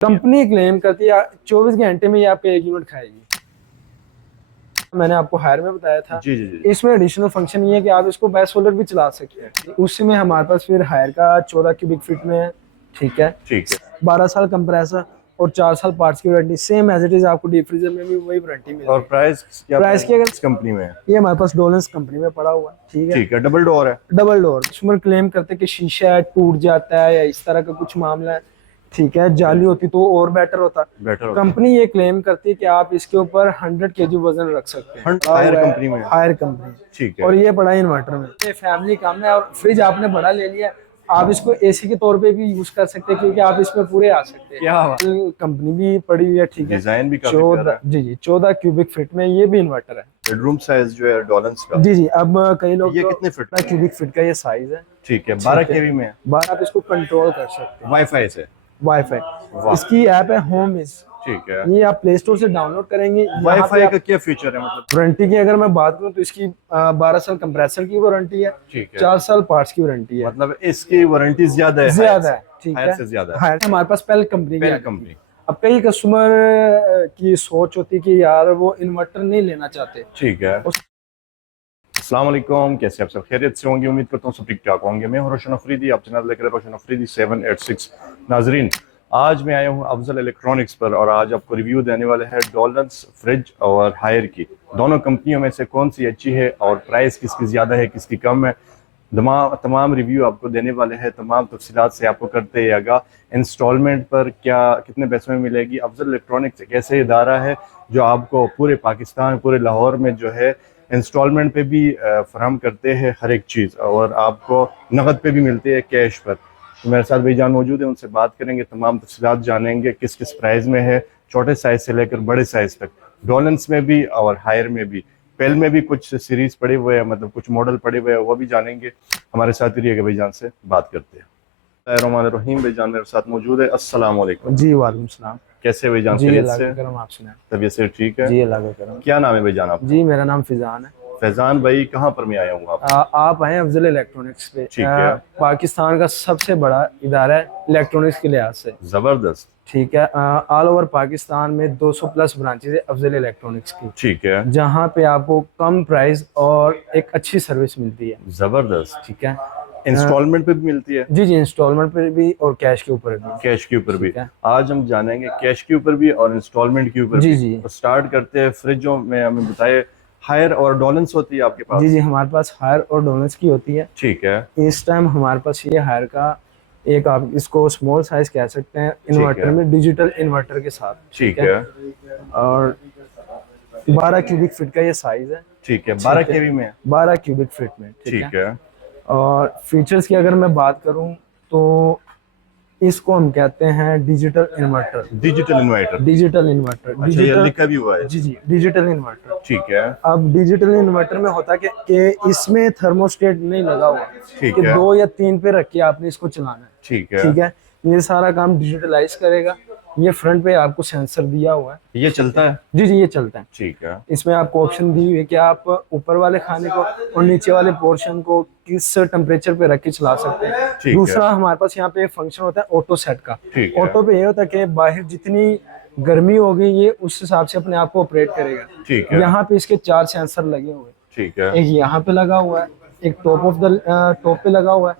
Company claim करती है 24 घंटे में ये आपका एक यूनिट खाएगी। मैंने आपको हायर में बताया था। जी जी जी। इसमें एडिशनल फंक्शन ये है कि आप इसको बैच होल्डर भी चला सकते हैं। उसमें हमारे पास फिर हायर का 14 क्यूबिक फीट में है, ठीक है। ठीक है। 12 साल कंप्रेसर और 4 साल पार्ट्स की warranty, same as it is आपको डीप फ्रीजर में भी वही वारंटी मिलेगी। और प्राइस क्या प्राइस की अगर किस कंपनी में है? ये हमारे पास डोलेंस कंपनी में पड़ा हुआ है, ठीक है। ठीक है, डबल डोर है। Double door. कस्टमर क्लेम करते हैं कि शीशा है टूट जाता है या इस तरह का कुछ मामला है, ठीक है, जाली होती तो और बेटर होता। बेटर होता। कंपनी ये क्लेम करती है कि आप इसके ऊपर 100 केजी वजन रख सकते हैं। हायर कंपनी में। Haier company. ठीक है। और ये पड़ा है इन्वर्टर में। ये फैमिली काम है और फ्रिज आपने बड़ा ले लिया, आप इसको एसी के तौर पे भी यूज कर सकते हैं क्योंकि आप इसमें पूरे आ सकते हैं। क्या बात। कंपनी भी पड़ी हुई है, ठीक है। डिजाइन भी काफी प्यारा 14 जी जी 14 क्यूबिक फीट में ये भी इन्वर्टर है। बेडरूम साइज जो है डॉलन्स का। जी जी। अब कई लोग ये कितने फीट? क्यूबिक फीट का ये साइज है। ठीक है, 12 केवी में है। 12 आप इसको कंट्रोल कर सकते हैं वाईफाई से। वाईफाई। वाह। इसकी ऐप है होम इज, ठीक है। ये आप प्ले स्टोर से डाउनलोड करेंगे। वाईफाई का क्या फीचर है मतलब? वारंटी की अगर मैं बात करूं तो इसकी 12 साल कंप्रेसर की वारंटी है, ठीक है। 4 साल पार्ट्स की वारंटी है। मतलब इसकी वारंटी ज्यादा है? ज्यादा है, ठीक हायर है। से ज्यादा है। हायर हमारे पास पहले कंपनी की पेल आती है। कंपनी। अब कई कस्टमर की सोच होती है कि यार वो इन्वर्टर नहीं लेना चाहते। ठीक है। अस्सलाम वालेकुम, कैसे आप सब खैरियत से होंगे? उम्मीद करता हूँ सब ठीक ठाक होंगे। मैं हूं रोशन अफरीदी, आप चैनल देख रहे हैं रोशन अफरीदी 786। नाजरीन, आज मैं आया हूं अफजल इलेक्ट्रॉनिक्स पर और आज आपको रिव्यू देने वाले हैं डॉलन्स फ्रिज और हायर की। दोनों कंपनियों में से कौन सी अच्छी है और प्राइस किसकी ज़्यादा है किसकी कम है, तमाम रिव्यू आपको देने वाले हैं। तमाम तफसीलात से आपको करते हैं आगा। इंस्टॉलमेंट पर क्या कितने पैसों में मिलेगी? अफजल इलेक्ट्रॉनिक्स एक ऐसे इदारा है जो आपको पूरे पाकिस्तान, पूरे लाहौर में जो है इंस्टॉलमेंट पे भी फराहम करते हैं हर एक चीज़, और आपको नकद पे भी मिलती है, कैश पर। तो मेरे साथ भाईजान मौजूद है, उनसे बात करेंगे, तमाम तफसीलात जानेंगे किस किस प्राइस में है, छोटे साइज़ से लेकर बड़े साइज़ तक, डॉलन्स में भी और हायर में भी। पेल में भी कुछ सीरीज पड़े हुए हैं, मतलब कुछ मॉडल पड़े हुए हैं, वो भी जानेंगे। हमारे साथ ही रहिएगा, भाईजान से बात करते हैं। रहमान भाईजान मेरे साथ मौजूद है। अस्सलाम वालेकुम। जी वालेकुम सलाम। कैसे भाईजान? जी खैरियत अल्लाह से? का करम, आप सुनाएं। तबीयत से ठीक है? जी अल्लाह का करम। क्या नाम है भाईजान आपका? जी मेरा नाम फिजान है। फैजान भाई, कहाँ पर मैं आया हूँ आप? आप आए अफजल इलेक्ट्रॉनिक्स पे। ठीक है। पाकिस्तान का सबसे बड़ा इदारा है इलेक्ट्रॉनिक्स के लिहाज से। जबरदस्त। ठीक है। ऑल ओवर पाकिस्तान में 200 प्लस ब्रांचेज है अफजल इलेक्ट्रॉनिक्स की। ठीक है। जहाँ पे आपको कम प्राइस और एक अच्छी सर्विस मिलती है। जबरदस्त। ठीक है। इंस्टॉलमेंट पे भी मिलती है? जी जी, इंस्टॉलमेंट पे भी और कैश के ऊपर भी। कैश के ऊपर भी। ठीक है। आज हम जानेंगे कैश के ऊपर भी और इंस्टॉलमेंट के ऊपर जी भी। जी। तो स्टार्ट करते हैं फ्रिजों में। हमें बताए हायर और डॉलन्स होती है आपके पास? जी जी, हमारे पास हायर और डोनर्स की होती है। ठीक है। इस टाइम हमारे पास ये हायर का एक, आप इसको स्मॉल साइज कह सकते हैं, इन्वर्टर में, डिजिटल इन्वर्टर के साथ। ठीक है। और 12 क्यूबिक फीट का ये साइज है। ठीक है, 12 केवी में? 12 क्यूबिक फीट में। ठीक है। और फीचर्स की अगर मैं बात करूं तो इसको हम कहते हैं digital inverter. Digital inverter? Digital inverter. अच्छा, ये लिखा भी हुआ है? जी जी, डिजिटल इन्वर्टर। ठीक है। अब डिजिटल इन्वर्टर में होता है कि इसमें थर्मोस्टेट नहीं लगा हुआ ठीक कि है। 2 या 3 पे रख के आपने इसको चलाना है। ठीक है। ठीक है। ये सारा काम डिजिटलाइज करेगा। ये फ्रंट पे आपको सेंसर दिया हुआ है। ये चलता है? जी जी, ये चलता है। ठीक है। इसमें आपको ऑप्शन दी हुई है कि आप ऊपर वाले खाने को और नीचे वाले पोर्शन को किस टेम्परेचर पे रख के चला सकते हैं। ठीक दूसरा है। हमारे पास यहाँ पे फंक्शन होता है ऑटो सेट का। ठीक है। ऑटो पे ये होता है कि बाहर जितनी गर्मी होगी ये उस हिसाब से अपने आप को ऑपरेट करेगा। ठीक है। यहाँ पे इसके 4 सेंसर लगे हुए हैं। ठीक है। एक यहाँ पे लगा हुआ है, एक टॉप पे लगा हुआ है,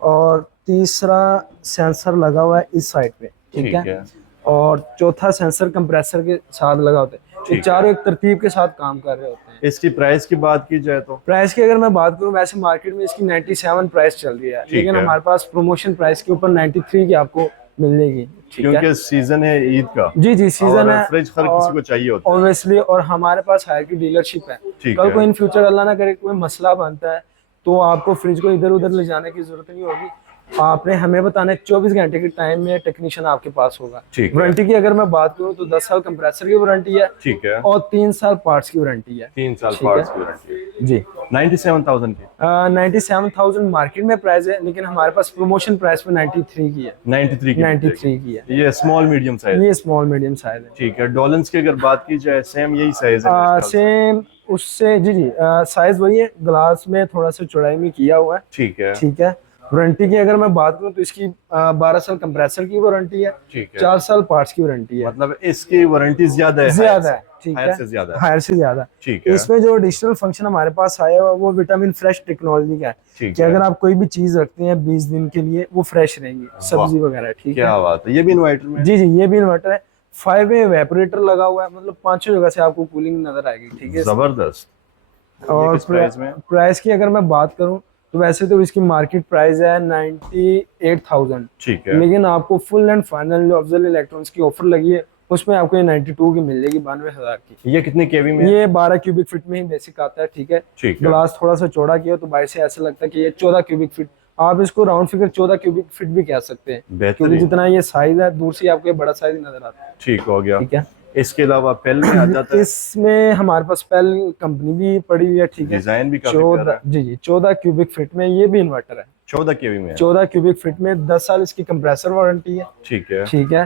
और तीसरा सेंसर लगा हुआ है इस साइड पे। ठीक है। और चौथा सेंसर कंप्रेसर के साथ लगा होता है। ये चारों एक तरतीब के साथ काम कर रहे होते हैं। इसकी प्राइस की बात की जाए तो? प्राइस की अगर मैं बात करूं, वैसे मार्केट में इसकी 97 प्राइस चल रही है, लेकिन हमारे पास प्रमोशन प्राइस के ऊपर 93 की आपको मिलेगी। क्योंकि सीजन है ईद का। जी जी, सीजन है, फ्रिज हर किसी को चाहिए होता है ऑब्वियसली। और हमारे पास हायर की डीलरशिप है। कल को इन फ्यूचर अल्लाह ना करे कोई मसला बनता है तो आपको फ्रिज को इधर उधर ले जाने की जरूरत नहीं होगी। आपने हमें बताना है, 24 घंटे के टाइम में टेक्नीशियन आपके पास होगा। वारंटी की अगर मैं बात करूं तो 10 साल कंप्रेसर की वारंटी है। ठीक है। और 3 साल पार्ट्स की वारंटी है। 3 साल पार्ट्स की वारंटी है जी। 97,000 की? 97,000 मार्केट में प्राइस है, लेकिन हमारे पास प्रमोशन प्राइस पे 93 की है। 93 की है। ये स्मॉल मीडियम साइज? ये स्मॉल मीडियम साइज है। ठीक है। डॉलन्स की अगर बात की जाए, सेम यही साइज है? सेम उससे, जी जी, साइज वही है, ग्लास में थोड़ा सा चौड़ाई में किया हुआ है। ठीक है। ठीक है। वारंटी की अगर मैं बात करूँ तो इसकी 12 साल कंप्रेसर की वारंटी है, ठीक है। 4 साल पार्ट्स की वारंटी है। मतलब इसकी वारंटी ज्यादा है, ज्यादा है, ठीक हायर है, से ज्यादा है। हायर से ज्यादा। ठीक है। इसमें जो एडिशनल फंक्शन हमारे पास आया हुआ है वो विटामिन फ्रेश टेक्नोलॉजी का है ठीक कि है। अगर आप कोई भी चीज रखते हैं 20 दिन के लिए वो फ्रेश रहेंगी, सब्जी वगैरह, ठीक है। क्या बात है, ये भी इन्वर्टर में है? जी जी, ये भी इन्वर्टर है। 5 वे इवेपोरेटर लगा हुआ है, मतलब पांचों जगह से आपको कूलिंग नजर आएगी, ठीक है। जबरदस्त। ये और किस प्राइस में है? प्राइस की अगर मैं बात करूं तो वैसे तो इसकी मार्केट प्राइस है 98,000, ठीक है। लेकिन आपको फुल एंड फाइनल जो अफजल इलेक्ट्रॉनिक्स की ऑफर लगी है उसमें आपको ये 92 की मिल जाएगी, 92,000 की। ये कितने केवी में है? ये 12 क्यूबिक फीट में ही बेसिक आता है, ठीक है। ठीक है। ग्लास थोड़ा सा चौड़ा किया तो बाहर से ऐसा लगता है कि ये 14 क्यूबिक फीट, आप इसको राउंड फिगर 14 क्यूबिक फीट भी कह सकते हैं, क्योंकि बेहतरीन। जितना ये साइज है दूर से आपको ये बड़ा साइज नजर आता है, ठीक हो गया। ठीक है। इसके अलावा पेल में आ जाता है? इसमें हमारे पास पेल कंपनी भी पड़ी हुई है, ठीक है। डिजाइन भी काफी प्यारा 14, है। जी जी, 14 क्यूबिक फीट में ये भी इन्वर्टर है। 14 केवी में है? 14 क्यूबिक फीट में 10 साल इसकी कंप्रेसर वारंटी है, ठीक है। ठीक है।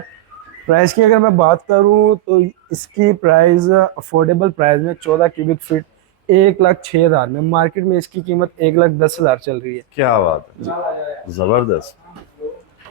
प्राइस की अगर मैं बात करूं तो इसकी प्राइस अफोर्डेबल प्राइस में 14 क्यूबिक फीट 1,06,000 में, मार्केट में इसकी कीमत 1,10,000 चल रही है। क्या बात है, जबरदस्त,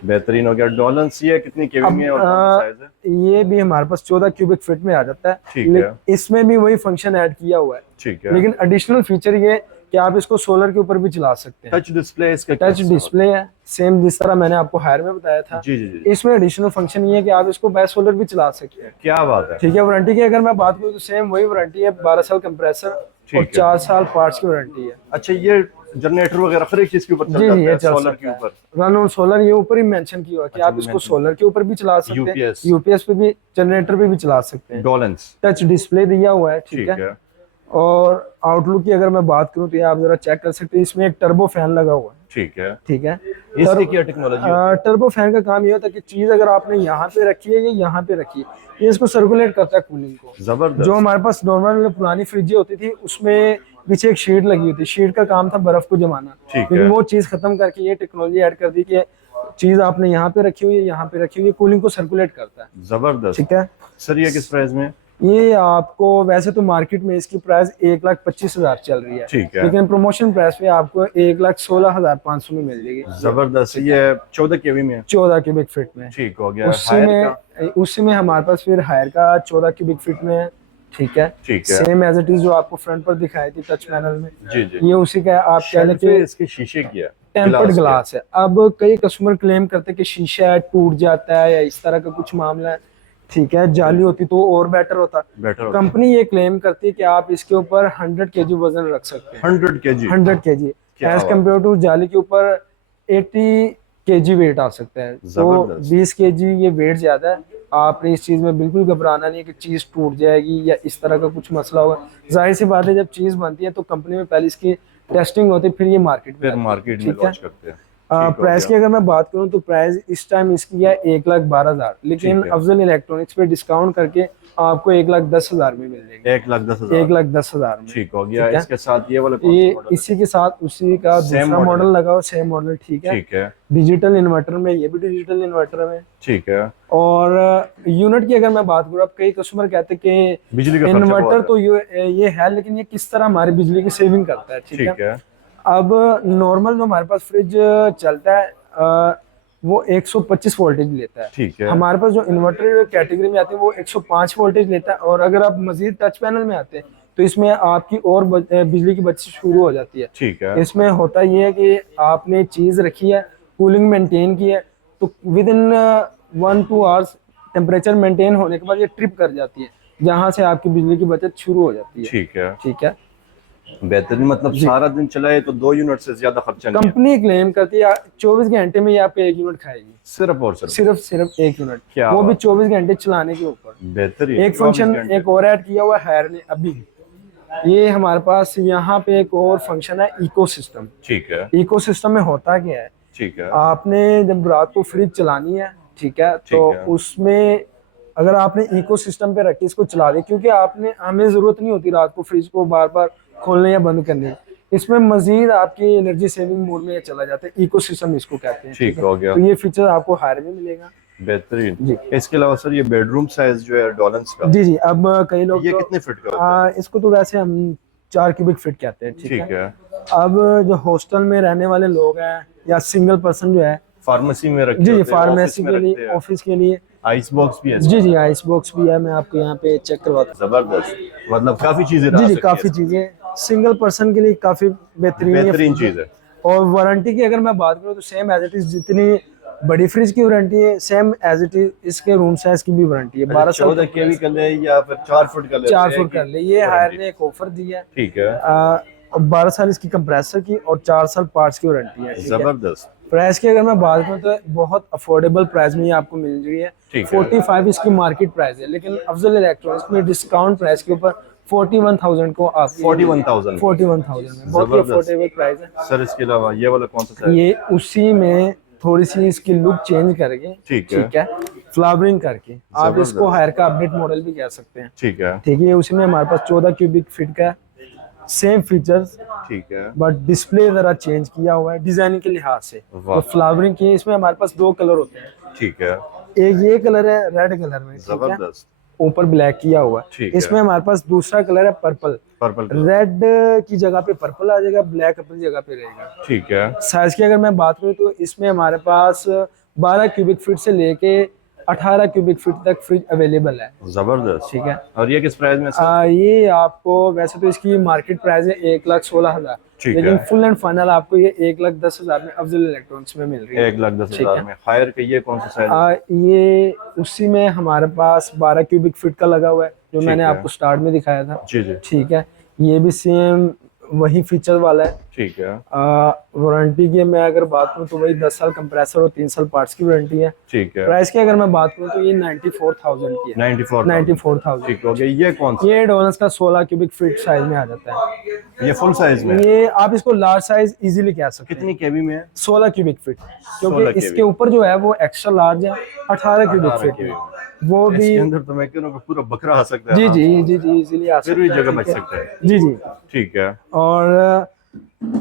बेहतरीन हो गया। डॉलन्स ये कितनी केवी में है और कौन सा साइज है? ये भी हमारे पास 14 क्यूबिक फीट में आ जाता है, ठीक है। इसमें भी वही फंक्शन ऐड किया हुआ है, ठीक है। लेकिन एडिशनल फीचर ये कि आप इसको सोलर के ऊपर भी चला सकते हैं। टच डिस्प्ले इसका टच कैसा डिस्प्ले है, सेम जिस तरह मैंने आपको हायर में बताया था। होता है? जी जी जी। इसमें एडिशनल फंक्शन ये है कि आप इसको बाय सोलर भी चला सकते हैं, क्या बात है। ठीक है। वारंटी की अगर मैं बात करूँ तो सेम वही वारंटी है, 12 साल कंप्रेसर ठीक और है। 4 साल पार्ट्स की वारंटी है। अच्छा, ये जनरेटर वगैरह हर एक चीज के ऊपर चल जी जाता जी, ये है, चल सोलर सकता के है। ऊपर? रन ऑन सोलर ये ऊपर ही मेंशन किया हुआ है कि अच्छा, आप इसको mention। सोलर के ऊपर भी चला सकते हैं, यूपीएस। यूपीएस पे भी, जनरेटर पे भी चला सकते हैं। डॉलन्स। टच डिस्प्ले दिया हुआ है, ठीक ठीक है। है। और आउटलुक की अगर मैं बात करूं तो ये आप जरा चेक कर सकते हैं, इसमें एक टर्बो फैन लगा हुआ है, ठीक है। ठीक है। इसकी क्या टेक्नोलॉजी है? टर्बो फैन का काम ये होता है कि चीज अगर आपने यहाँ पे रखी है या यहाँ पे रखी है, ये इसको सर्कुलेट करता है कूलिंग को। जबरदस्त। जो हमारे पास नॉर्मल पुरानी फ्रिज होती थी उसमें पीछे एक शीट लगी होती, शीट का काम था बर्फ को जमाना, ठीक लेकिन है। वो चीज खत्म करके ये टेक्नोलॉजी ऐड कर दी कि चीज आपने यहाँ पे रखी हुई है, यहाँ पे रखी हुई है, कूलिंग को सर्कुलेट करता है, जबरदस्त। ठीक है। सर ये किस प्राइस में है? ये आपको वैसे तो मार्केट में इसकी प्राइस 1,25,000 चल रही है, ठीक है। लेकिन प्रमोशन प्राइस पे आपको 1,16,500 में मिल जाएगी। जबरदस्त। ये 14 केवी में है? 14 क्यूबिक फीट में। ठीक हो गया। उसी हायर में का? उसी में हमारे पास फिर हायर का 14 क्यूबिक फीट में है, ठीक है। ठीक है। सेम एज इट इज जो आपको फ्रंट पर दिखाई थी टच पैनल में, जी जी। ये उसी का आप कह लें शेल्फ पे कि इसके शीशे की है, टेम्पर्ड की है। ग्लास है। अब कई कस्टमर क्लेम करते हैं कि शीशा है टूट जाता है या इस तरह का कुछ मामला है, ठीक है, जाली होती तो और बेटर होता। बेटर होता। कंपनी ये क्लेम करती है कि आप इसके ऊपर 100 केजी वजन रख सकते हैं, 100 केजी? 100 केजी क्या एज बात। कम्पेयर टू जाली के ऊपर 80 केजी वेट आ सकता है, तो जबरदस्त। 20 केजी ये वेट ज्यादा है। आपने इस चीज में बिल्कुल घबराना नहीं है कि चीज टूट जाएगी या इस तरह का कुछ मसला होगा। जाहिर सी बात है जब चीज बनती है तो कंपनी में पहले इसकी टेस्टिंग होती है, फिर ये मार्केट में फिर आती है, मार्केट में ठीक है। लॉन्च करते हैं। ठीक हो प्राइस की गया। अगर मैं बात करूं तो प्राइस इस टाइम इसकी है 1,12,000, लेकिन ठीक है। अफजल इलेक्ट्रॉनिक्स पे डिस्काउंट करके आपको 1,10,000 में मिल जाएगी, 1,10,000। 1,10,000 में, ठीक हो गया। ठीक है। इसके साथ ये वाला कौन ये सा मॉडल है? इसी के साथ उसी का Same दूसरा model मॉडल है। लगाओ, सेम मॉडल, ठीक है। ठीक है। डिजिटल इन्वर्टर में, ये भी डिजिटल इन्वर्टर में। ठीक है। और यूनिट की अगर मैं बात करूँ, अब कई कस्टमर कहते हैं कि बिजली का खर्चा इन्वर्टर बहुत है। तो ये है, लेकिन ये किस तरह हमारी बिजली की सेविंग करता है, ठीक ठीक है। है। अब नॉर्मल जो हमारे पास फ्रिज चलता है वो 125 वोल्टेज लेता है। ठीक है। हमारे पास जो इन्वर्टर कैटेगरी में आते हैं वो 105 वोल्टेज लेता है, और अगर आप मजीद टच पैनल में आते हैं तो इसमें आपकी और बिजली की बचत शुरू हो जाती है। ठीक है। इसमें होता ये है कि आपने चीज रखी है, कूलिंग मेंटेन की है, तो with in 1-2 hours temperature maintain होने के बाद ये ट्रिप कर जाती है, जहां से आपकी बिजली की बचत शुरू हो जाती है, ठीक है। ठीक है। बेहतरीन। मतलब सारा दिन चलाए तो 2 यूनिट से ज्यादा खर्चा नहीं है। कंपनी क्लेम करती है 24 घंटे में ये आपको 1 यूनिट खाएगी, सिर्फ और सिर्फ? सिर्फ 1 यूनिट, क्या वो भी बात। 24 घंटे चलाने के ऊपर। बेहतरीन। एक फंक्शन 24 घंटे। एक और ऐड किया हुआ है हायर ने अभी, ये हमारे पास यहाँ पे एक और फंक्शन है इकोसिस्टम। ठीक है। इकोसिस्टम में होता क्या है, ठीक है। आपने जब रात को फ्रिज चलानी है, ठीक है, तो ठीक है। उसमें अगर आपने इकोसिस्टम पे रख के इसको चला दिया, क्योंकि आपने हमें जरूरत नहीं होती रात को फ्रिज को बार बार खोलने या बंद करने की, इसमें मजीद आपकी एनर्जी सेविंग मोड में ये चला जाता है, इकोसिस्टम इसको कहते हैं, ठीक है। हो गया। तो ये फीचर आपको हायर में मिलेगा। बेहतरीन। जी। इसके अलावा सर ये बेडरूम साइज जो है डॉलन्स का, जी जी, अब कई लोग ये तो, कितने फीट का होता है? इसको तो वैसे हम 4 क्यूबिक फीट कहते हैं, ठीक ठीक है। है। अब जो हॉस्टल में रहने वाले लोग हैं या सिंगल पर्सन जो है, फार्मेसी में रखते जी जी होते हैं, फार्मेसी ऑफिस में के रखते लिए, हैं। ऑफिस के लिए, आइस बॉक्स भी है जी जी आइस बॉक्स भी है, मैं आपको यहाँ पे चेक करवाता जबरदस्त, मतलब काफी चीजें हूँ। ला जी जी सकती काफी है। चीजें सिंगल पर्सन के लिए काफी बेहतरीन बेहतरीन फ्रिज चीज है। और वारंटी की अगर मैं बात करूँ तो सेम एज इट इज, जितनी बड़ी फ्रिज की वारंटी है सेम एज इट इज इसके रूम साइज की भी वारंटी है। 12 साल 14 केवी कर ले या फिर 4 फुट कर ले, 4 फुट कर ले, ये हायर वारंटी। ने एक ऑफर दिया है। ठीक है, और 12 साल इसकी कंप्रेसर की और 4 साल पार्ट्स की वारंटी है। ठीक है, जबरदस्त। प्राइस की अगर मैं बात करूँ तो बहुत अफोर्डेबल प्राइस में ये आपको मिल रही है। ठीक है। 45 इसकी मार्केट प्राइस है, लेकिन अफजल इलेक्ट्रॉनिक्स में डिस्काउंट प्राइस के ऊपर 41,000 को आप 41,000 41,000 में बहुत ही जबरदस्त। अफोर्डेबल प्राइस है। सर इसके अलावा ये वाला कौन सा साइज? ये उसी में थोड़ी सी इसकी लुक चेंज करके, ठीक है। ठीक है, फ्लावरिंग करके आप जबरदस्त। इसको हायर का अपडेट मॉडल भी कह सकते हैं। ठीक है, ठीक है, उसी में हमारे पास 14 क्यूबिक फीट का सेम फीचर्स, ठीक है, बट डिस्प्ले जरा चेंज किया हुआ है डिजाइनिंग के लिहाज से। वाह। तो फ्लावरिंग की इसमें हमारे पास 2 कलर होते हैं। ठीक है, एक ये कलर है रेड कलर में, ठीक है, जबरदस्त। ऊपर ब्लैक किया हुआ ठीक है। है। इसमें हमारे पास दूसरा कलर है पर्पल। पर्पल, रेड की जगह पे पर्पल आ जाएगा, ब्लैक अपनी जगह पे रहेगा। ठीक है, साइज की अगर मैं बात करूँ तो इसमें हमारे पास 12 क्यूबिक फीट से लेके 18 क्यूबिक फीट तक फ्रिज अवेलेबल है। जबरदस्त। ठीक है, और ये किस प्राइस में सर? ये आपको वैसे तो इसकी मार्केट प्राइस है 1,16,000, ठीक लेकिन है। फुल एंड फाइनल आपको ये 1,10,000 में अफजल इलेक्ट्रॉनिक्स में मिल रही है। 1,10,000 में। हायर का ये कौन सा साइज? ये उसी में हमारे पास 12 क्यूबिक फीट का लगा हुआ है जो ठीक मैंने है। आपको स्टार्ट में दिखाया था। जी जी, ठीक है, ये भी सेम वही फीचर वाला है। ठीक है, वारंटी की मैं अगर बात करूँ तो वही 10 साल कंप्रेसर और 3 साल पार्ट्स की वारंटी है। ठीक है। प्राइस की अगर मैं बात करूँ तो ये 94,000 की है। 94,000। ठीक हो गया। ये कौन सा? ये डोनस का 16 क्यूबिक फीट साइज में आ जाता है। ये फुल साइज में है? ये आप इसको लार्ज साइज इजीली कह सकते हैं। कितनी केवी में है? 16 क्यूबिक फीट, 16 क्योंकि इसके ऊपर जो है वो एक्स्ट्रा लार्ज है 18 क्यूबिक 18 फीट केवी में, में। वो भी। इसके अंदर तो मैं कह रहा हूँ कि पूरा बकरा आ सकता है। जी हाँ। जी जी जी इजीली आ फिर सकता भी है। जगह ठीक बच है। सकता है। जी जी, ठीक है, और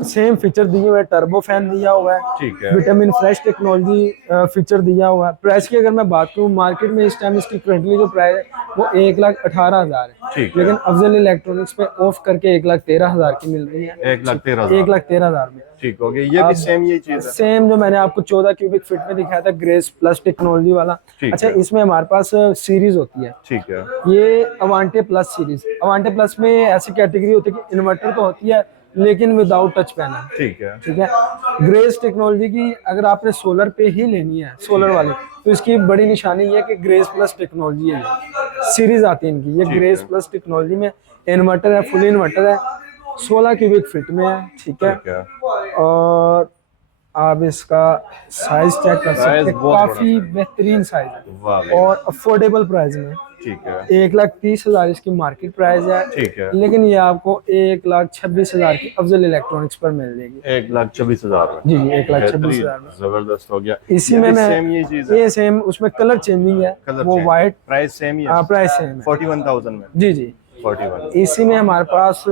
सेम फीचर दिए हुए, टर्बो फैन दिया हुआ है, ठीक है, विटामिन फ्रेश टेक्नोलॉजी फीचर दिया हुआ है। प्राइस की अगर मैं बात करूँ मार्केट में इस टाइम इसकी करंटली जो प्राइस है वो 1,18,000 है, ठीक है। लेकिन अफजल इलेक्ट्रॉनिक्स पे ऑफ करके 1,13,000 की मिल रही है। 1,13,000। 1,13,000 में। ठीक हो गया। ये भी सेम यही चीज है? सेम जो मैंने आपको 14 क्यूबिक फीट में दिखाया था ग्रेस प्लस टेक्नोलॉजी वाला। ठीक अच्छा, है। इसमें हमारे पास सीरीज होती है। ठीक है, ये अवांटे प्लस सीरीज, अवांटे प्लस में ऐसी कैटेगरी होती है कि इन्वर्टर तो होती है लेकिन विदाउट टच पैनल। ठीक है, ठीक है, ग्रेस टेक्नोलॉजी की अगर आपने सोलर पे ही लेनी है, सोलर वाली, तो इसकी बड़ी निशानी ये है कि ग्रेस प्लस टेक्नोलॉजी है, सीरीज आती है इनकी। ये ठीक ग्रेस है। प्लस टेक्नोलॉजी में इन्वर्टर है, फुल इन्वर्टर है, 16 क्यूबिक फीट में है। ठीक है, ठीक है। और आप इसका साइज चेक कर सकते हैं, बहुत काफी बड़ा बेहतरीन साइज वाह है भाई। और अफोर्डेबल प्राइस में। ठीक है, 1,30,000 इसकी मार्केट प्राइस है, ठीक है। लेकिन ये आपको 1,26,000 की अफजल इलेक्ट्रॉनिक्स पर मिल जाएगी। 1,24,000 में। जी जी 1,26,000 में। जबरदस्त हो गया। इसी ये में भी मैं सेम ये चीज है? ये सेम, उसमें कलर चेंजिंग है, कलर वो चेंज। वाइट। प्राइस सेम ही है? प्राइस सेम है। 41,000 में। जी जी, 41। इसी में हमारे पास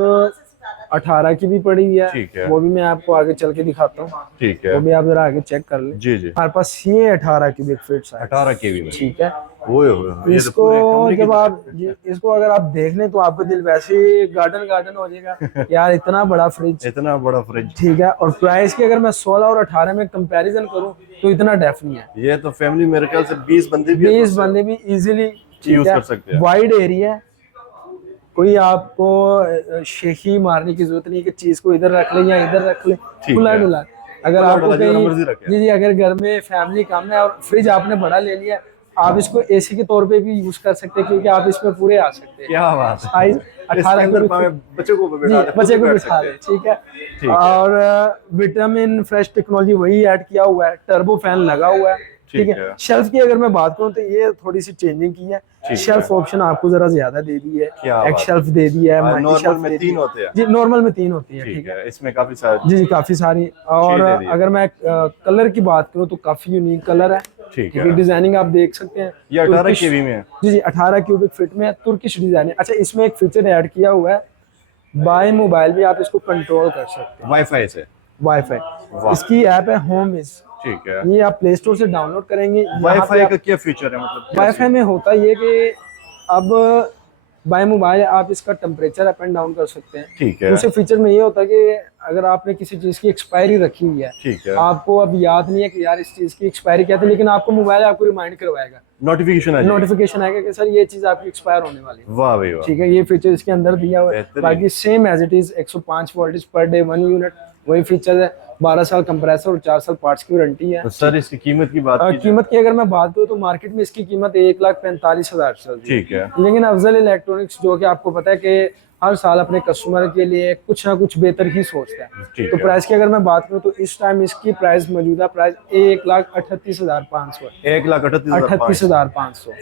18 की भी पड़ी हुई है। ठीक है। वो भी मैं आपको आगे चल के दिखाता हूँ, ठीक है, वो भी आप जरा आगे चेक कर लें। जी जी। हमारे पास ये 18 क्यूबिक फीट है। 18 केवी में। ठीक है, ओए होए, ये तो इसको पूरे कमरे की जब तरह आप इसको अगर आप देख लें तो आपका दिल वैसे ही गार्डन गार्डन हो जाएगा यार, इतना बड़ा फ्रिज। इतना बड़ा फ्रिज। ठीक है, और प्राइस की अगर मैं 16 और 18 में कंपैरिजन करूं तो इतना डेफ नहीं है। ये तो फैमिली मेरे ख्याल से 20 बंदे भी 20 बंदे भी इजीली यूज कर सकते हैं। वाइड एरिया है, कोई आपको शेखी मारने की जरूरत नहीं कि चीज को इधर रख ले या इधर रख ले, ठीक खुला है। डुला। अगर खुला आपको डुला जितना कहीं, मर्जी रखें। जी जी, अगर घर में फैमिली कम है और फ्रिज आपने बड़ा ले लिया, आप इसको एसी के तौर पे भी यूज कर सकते हैं, क्योंकि आप इसमें पूरे आ सकते हैं। क्या बात है। साइज इसके 18 अंदर की बच्चों को भी जी, बैठा दे, बच्चे खुद को भी बैठ बिठा सकते ले। हैं। ठीक है, ठीक है। और विटामिन फ्रेश टेक्नोलॉजी वही ऐड किया हुआ है, टर्बो फैन लगा हुआ है। ठीक ठीक है, है। शेल्फ की अगर मैं बात करूं तो ये थोड़ी सी चेंजिंग की है, ठीक शेल्फ है। ऑप्शन आपको जरा ज्यादा दे दी है। क्या एक बात शेल्फ दे दी है, मल्टी नॉर्मल शेल्फ में दे दी 3 है। होते हैं? जी, नॉर्मल में 3 होती है। ठीक है, इसमें काफी सारे। जी जी, काफी सारी। और दे दी है। अगर मैं कलर की बात करूं तो काफी यूनिक कलर है। ठीक है, है। डिजाइनिंग आप देख सकते हैं। ये 18 तुर्किश- केवी में है? जी जी 18 क्यूबिक फीट में है, तुर्किश डिजाइन है। अच्छा, इसमें एक फीचर ऐड किया हुआ है, बाय मोबाइल भी आप इसको कंट्रोल कर सकते हैं, वाईफाई से? वाईफाई। वाह। इसकी ऐप है होम इज, ठीक है। ये आप प्ले स्टोर से डाउनलोड करेंगे। यहाँ पे वाईफाई आप- का क्या फीचर है, मतलब क्या वाईफाई में होता ये कि अब बाय मोबाइल आप इसका टेम्परेचर अप एंड डाउन कर सकते हैं। ठीक है। दूसरे फीचर में ये होता है कि अगर आपने किसी चीज की एक्सपायरी रखी हुई है, ठीक है, आपको अब याद नहीं है कि यार इस चीज की एक्सपायरी क्या थी, लेकिन आपको मोबाइल आपको रिमाइंड करवाएगा, नोटिफिकेशन आएगा कि सर ये चीज आपकी एक्सपायर होने वाली है। वाह भाई वाह। ठीक है, ये फीचर इसके अंदर दिया हुआ है। बाकी same as it is 105 voltage per day 1 unit, वही फीचर है। 12 साल कंप्रेसर और 4 साल पार्ट्स की वारंटी है। तो सर इसकी कीमत की बात की कीमत की अगर मैं बात करूँ तो मार्केट में इसकी कीमत 1,45,000 चल रही है। ठीक है, लेकिन अफजल इलेक्ट्रॉनिक्स जो कि आपको पता है कि हर साल अपने कस्टमर के लिए कुछ ना कुछ बेहतर ही सोचता है। ठीक तो है। प्राइस की अगर मैं बात करूँ तो इस टाइम इसकी प्राइस मौजूदा प्राइस 1,38,500 1,38,500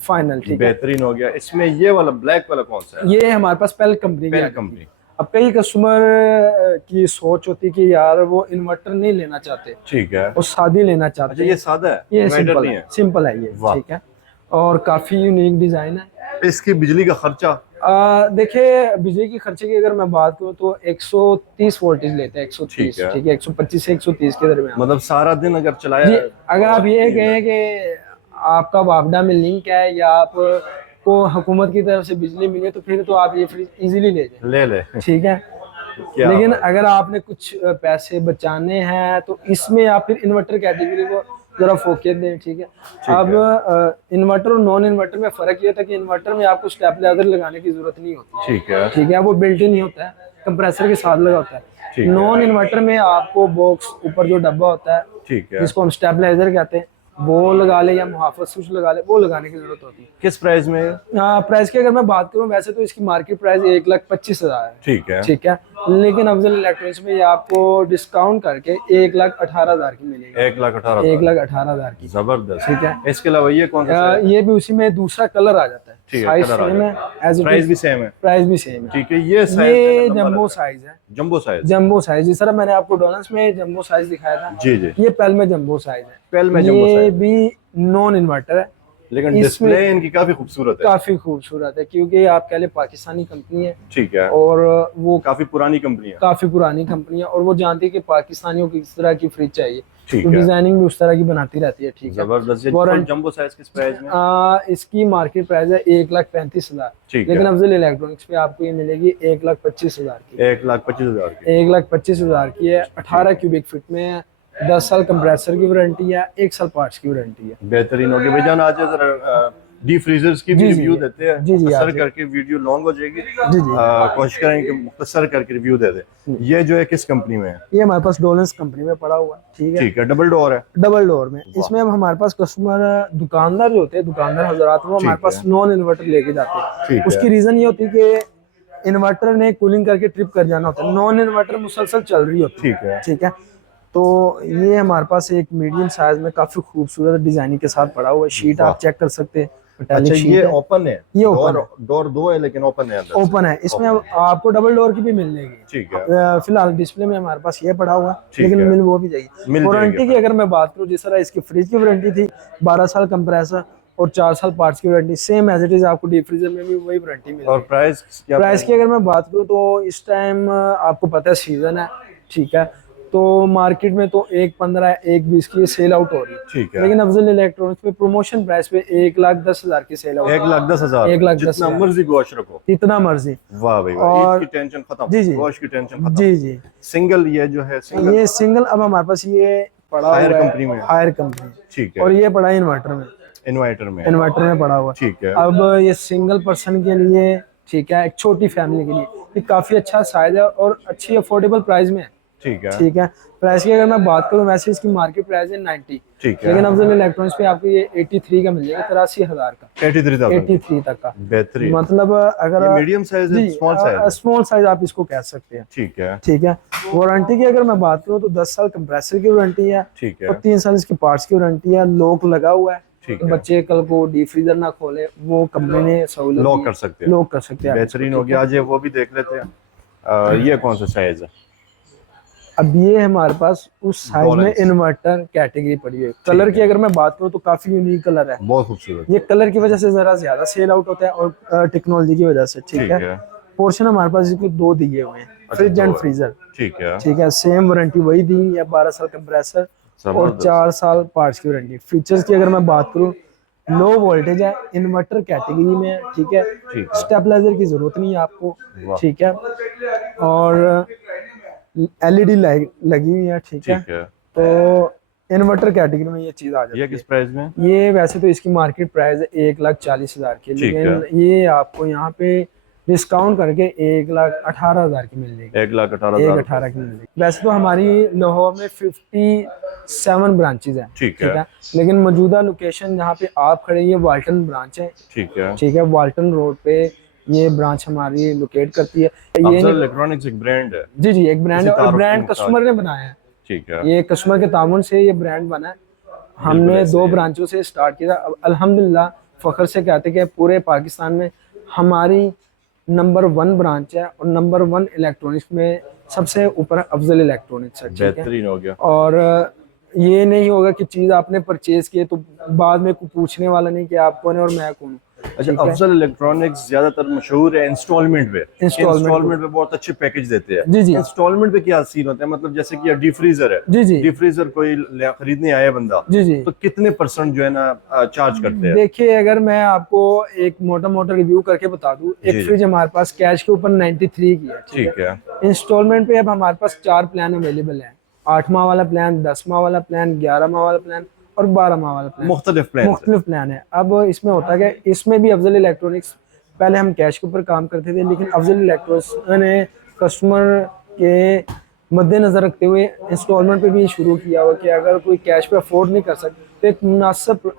फाइनल। ठीक है, बेहतरीन हो गया। इसमें ये वाला ब्लैक वाला कौन सा है? ये हमारे पास पेल कंपनी की कंपनी। अब कई कस्टमर की सोच होती है कि यार वो इन्वर्टर नहीं लेना चाहते, ठीक है, वो सादी लेना चाहते अच्छा हैं। ये सादा है, ये इन्वर्टर नहीं है? सिंपल है ये। वाह। ठीक है, और काफी यूनिक डिजाइन है। इसकी बिजली का खर्चा? देखिए बिजली की खर्चे की अगर मैं बात करूँ तो 130 वोल्टेज लेते हैं, 130। ठीक है, 125 से 130 के दरमियान। मतलब सारा दिन अगर चलाया जी, अगर आप ये कहें कि आपका वापडा में लिंक है या आप को हुकूमत की तरफ से बिजली मिली है तो फिर तो आप ये फ्रिज इजीली ले जाए। ले ठीक है, लेकिन अगर आपने कुछ पैसे बचाने हैं तो इसमें आप फिर इन्वर्टर कैटेगरी को जरा फोकस दें। ठीक है, अब इन्वर्टर और नॉन इन्वर्टर में फर्क ये था कि इन्वर्टर में आपको स्टेबलाइजर लगाने की जरूरत नहीं होती। ठीक है, वो बिल्ट इन ही होता है, कंप्रेसर के साथ लगा होता है। नॉन इन्वर्टर में आपको बॉक्स ऊपर जो डब्बा होता है, ठीक है, जिसको हम स्टेबलाइजर कहते हैं, वो लगा ले या मुहाफिज स्विच लगा ले, वो लगाने की जरूरत होती है। किस प्राइस में? प्राइस की अगर मैं बात करूं वैसे तो इसकी मार्केट प्राइस 1,25,000 है। ठीक है, लेकिन अफजल इलेक्ट्रॉनिक्स में ये आपको डिस्काउंट करके 1,18,000 की मिलेगी। 1,18,000 की। जबरदस्त। ठीक है, इसके अलावा ये कौन सा? ये भी उसी में दूसरा कलर आ जाता है। साइज सेम है, प्राइस भी सेम है। ठीक है, ये जंबो साइज है। जंबो साइज जिस तरह मैंने आपको डोनल्स में जंबो साइज दिखाया था, जी जी, ये पेल में जंबो साइज है। ये भी नॉन इन्वर्टर है, लेकिन डिस्प्ले इनकी काफी खूबसूरत है। काफी खूबसूरत है क्योंकि आप कह ले पाकिस्तानी कंपनी है। ठीक है, और वो काफी पुरानी कंपनी है और वो जानती है कि पाकिस्तानियों को किस तरह की फ्रिज चाहिए, तो डिजाइनिंग भी उस तरह की बनाती रहती है। ठीक है, जबरदस्त। जंबो साइज किस प्राइस में? इसकी मार्केट प्राइस है 1,35,000, लेकिन अफजल इलेक्ट्रॉनिक्स पे आपको ये मिलेगी 1,25,000 की। 1,25,000 की है। 18 क्यूबिक फीट में 10 साल कंप्रेसर की वारंटी है, 1 साल पार्ट्स की वारंटी है। बेहतरीन हो गया भाईजान। आज जरा डीप फ्रीजर्स की भी रिव्यू देते हैं। जी मुख्तसर करके वीडियो लॉन्ग हो जाएगी, कोशिश करेंगे कि मुख्तसर करके रिव्यू दे दे। ये जो है किस कंपनी में है? ये हमारे पास डोलेंस कंपनी में पड़ा हुआ है। ठीक है, डबल डोर है। डबल डोर में इसमें अब हमारे पास कस्टमर दुकानदार जो होते हैं, दुकानदार हजरात, वो हमारे पास नॉन इन्वर्टर लेके जाते हैं। उसकी रीजन ये होती है कि इन्वर्टर ने कूलिंग करके ट्रिप कर जाना होता है, नॉन इन्वर्टर मुसलसल चल रही होती है। ठीक है, तो ये हमारे पास एक मीडियम साइज में काफी खूबसूरत डिजाइनिंग के साथ पड़ा हुआ है। शीट आप चेक कर सकते हैं। अच्छा, ये ओपन है? ये ओपन है। डोर 2 है लेकिन ओपन है। ओपन है। इसमें आपको डबल डोर की भी मिल जाएगी। ठीक है, फिलहाल डिस्प्ले में हमारे पास ये पड़ा हुआ है, लेकिन मिल वो भी जाएगी। वारंटी की अगर मैं बात करूँ, जिस तरह इसकी फ्रिज की वारंटी थी 12 साल कंप्रेसर और 4 साल पार्ट्स की warranty, same as it is आपको डीप फ्रीजर में भी वही वारंटी मिलेगी। और प्राइस की अगर मैं बात करूँ तो इस टाइम आपको पता है सीजन है। ठीक है, तो मार्केट में तो 1,15 1,20 की सेल आउट हो रही है। ठीक है, लेकिन अफजल इलेक्ट्रॉनिक्स में प्रमोशन प्राइस पे 1,10,000 की सेल आउट। 1,10,000। 1,10,000 जितना मर्जी गोश रखो, जितना मर्जी। वाह भाई, और टेंशन खत्म। जी, गोश की टेंशन खत्म। जी। सिंगल ये जो है ये सिंगल अब हमारे पास ये पड़ा हुआ है हायर कंपनी। ठीक है, और ये पड़ा है इन्वर्टर में पड़ा हुआ। ठीक है, अब ये सिंगल पर्सन के लिए, ठीक है, एक छोटी फैमिली के लिए ये काफी अच्छा साइज है और अच्छी अफोर्डेबल प्राइस में है। ठीक है, प्राइस की अगर मैं बात करूं वैसे इसकी मार्केट प्राइस है 90। ठीक है, लेकिन अफजल इलेक्ट्रॉनिक्स पे आपको ये 83 का मिल जाएगा, 83,000 का। 83 तक का। बेहतरीन। मतलब अगर मीडियम साइज है, स्मॉल साइज आप इसको कह सकते हैं। ठीक है, वारंटी की अगर मैं बात करूं तो 10 साल कंप्रेसर की वारंटी है। ठीक है, और 3 साल इसके पार्ट्स की वारंटी है। लॉक लगा हुआ है, तो बच्चे कल को डीप फ्रीजर ना खोले, वो कंपनी ने सहूलत लॉक कर सकते हैं। बेहतरीन हो गया। आज वो भी देख लेते हैं, ये कौन सा साइज है? अब ये हमारे पास उस साइज में इन्वर्टर कैटेगरी पड़ी है। कलर की अगर मैं बात करूँ तो काफी यूनिक कलर है, बहुत खूबसूरत। ये कलर की वजह से जरा ज्यादा सेल आउट होता है और टेक्नोलॉजी की वजह से। ठीक है, पोर्शन हमारे पास इसके 2 दिए हुए हैं, फ्रिज एंड फ्रीजर। ठीक है, सेम वारंटी वही दी है, 12 साल कंप्रेसर और 4 साल पार्ट्स की वारंटी। फीचर्स की अगर मैं बात करूँ, लो वोल्टेज है, इन्वर्टर कैटेगरी में है, ठीक है। ठीक है। स्टेबलाइजर की जरूरत नहीं है आपको, वाह। ठीक है। और एलईडी लाइट लगी हुई है, ठीक है। ठीक है। तो इन्वर्टर कैटेगरी में ये चीज आ जाती ये है। किस प्राइस में? ये वैसे तो इसकी मार्केट प्राइस है 1,40,000 की, ठीक लेकिन ये आपको यहाँ पे डिस्काउंट करके 1,18,000 की मिल जाएगी। 1,18,000। 1,18 की मिल जाएगी। वैसे तो हमारी लाहौर में 57 ब्रांचेज हैं, ठीक है। लेकिन मौजूदा लोकेशन जहाँ पे आप खड़े, ये वाल्टन ब्रांच है, ठीक है। ठीक है। वाल्टन रोड पे ये ब्रांच हमारी लोकेट करती है। ये अफजल इलेक्ट्रॉनिक्स एक ब्रांड है। जी जी, एक ब्रांड है, और तारुफ ब्रांड की कस्टमर ने बनाया है। ठीक है। ये कस्टमर के तामुन से ये ब्रांड बना है। हमने ऐसे 2 ही है। ब्रांचों से स्टार्ट किया। अब अल्हम्दुलिल्लाह फख्र से कहते कि पूरे पाकिस्तान में हमारी नंबर 1 ब्रांच है, और नंबर 1 इलेक्ट्रॉनिक्स में सबसे ऊपर अफजल इलेक्ट्रॉनिक्स है, ठीक है। बेहतरीन हो गया। और ये नहीं होगा कि चीज़ आपने परचेज की है तो बाद में कोई पूछने वाला नहीं कि आप कौन है और मैं कौन हूँ। अच्छा, अफजल इलेक्ट्रॉनिक्स ज्यादातर मशहूर है इंस्टॉलमेंट पे। इंस्टॉलमेंट पे बहुत अच्छे पैकेज देते हैं। जी जी। इंस्टॉलमेंट पे क्या सीन होता है, मतलब जैसे कि डीप फ्रीजर है, जी जी। डीप फ्रीजर कोई खरीदने आया बंदा, जी जी। तो कितने % जो है ना चार्ज करते हैं? देखिए, अगर मैं आपको एक मोटा मोटा रिव्यू करके बता दूं, जी एक जी। फ्रिज हमारे पास कैश के ऊपर 93 की है, ठीक है। इंस्टॉलमेंट पे अब हमारे पास 4 प्लान अवेलेबल है। 8 माह वाला प्लान, 10 माह वाला प्लान, 11 माह वाला प्लान और 12 माह वाला प्लान। मुख्तलिफ प्लान है। अब इसमें होता है कि इसमें भी अफजल इलेक्ट्रॉनिक्स, पहले हम कैश के ऊपर काम करते थे, लेकिन अफजल इलेक्ट्रॉनिक्स ने कस्टमर के मद्देनजर रखते हुए इंस्टॉलमेंट पे भी शुरू किया हुआ कि अगर कोई कैश पे अफोर्ड नहीं कर सकते तो एक मुनासिब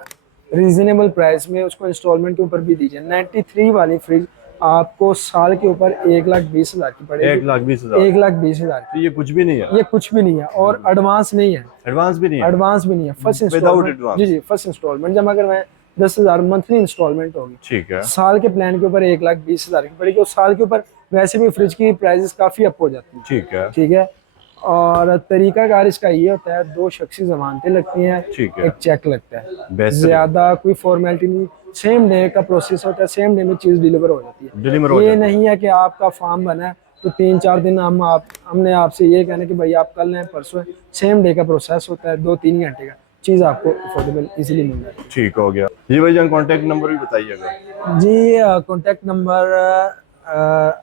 रीजनेबल प्राइस में उसको इंस्टॉलमेंट के ऊपर भी दीजिए। 93 वाली फ्रिज आपको साल के ऊपर 1,20,000 की पड़ेगी। 1,20,000। 1,20,000। तो ये कुछ भी नहीं है? ये कुछ भी नहीं है, और एडवांस नहीं है। एडवांस भी नहीं है? एडवांस भी नहीं है, फर्स्ट इंस्टॉलमेंट। जी जी, फर्स्ट इंस्टॉलमेंट जमा करवाएं 10,000 मंथली इंस्टॉलमेंट होगी। ठीक है। साल के प्लान के ऊपर 1,20,000 की पड़ेगी, और साल के ऊपर वैसे भी फ्रिज की प्राइसेस काफी अप हो जाती है। ठीक है। ठीक है। और तरीकाकार इसका ये होता है, 2 शख्सी जमानतें लगती हैं, ठीक है। एक चेक लगता है, बेहतरीन। ज्यादा कोई फॉर्मेलिटी नहीं। सेम डे का प्रोसेस होता है, सेम डे में चीज डिलीवर हो जाती है। डिलीवर हो ये जाती है। नहीं है कि आपका फॉर्म बना है तो 3-4 दिन हमने आपसे ये कहना कि भाई आप कल हैं परसों है। सेम डे का प्रोसेस होता है, 2-3 घंटे का चीज आपको अफोर्डेबल इजीली मिल जाती है। ठीक हो गया जी भाईजान। कांटेक्ट नंबर भी बताइएगा जी। कांटेक्ट नंबर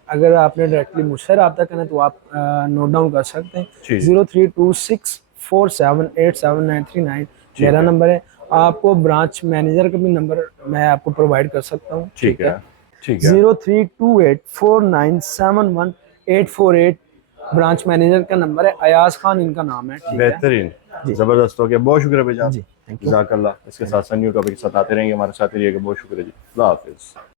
अगर आपने डायरेक्टली मुझसे रब्ता करना है तो आप नोट डाउन कर सकते हैं। 032647879339 मेरा नंबर है। आपको ब्रांच मैनेजर का भी नंबर मैं आपको प्रोवाइड कर सकता हूँ। ठीक है। ठीक है। 032849714848 ब्रांच मैनेजर का नंबर है, अयाज खान इनका नाम है। बेहतरीन, जबरदस्त हो गया। बहुत शुक्रिया भाईजान। जी, जज़ाकल्लाह। इसके साथ न्यू टॉपिक के साथ आते रहेंगे, हमारे साथ रहिएगा। बहुत शुक्रिया जी। अल्लाह हाफिज़।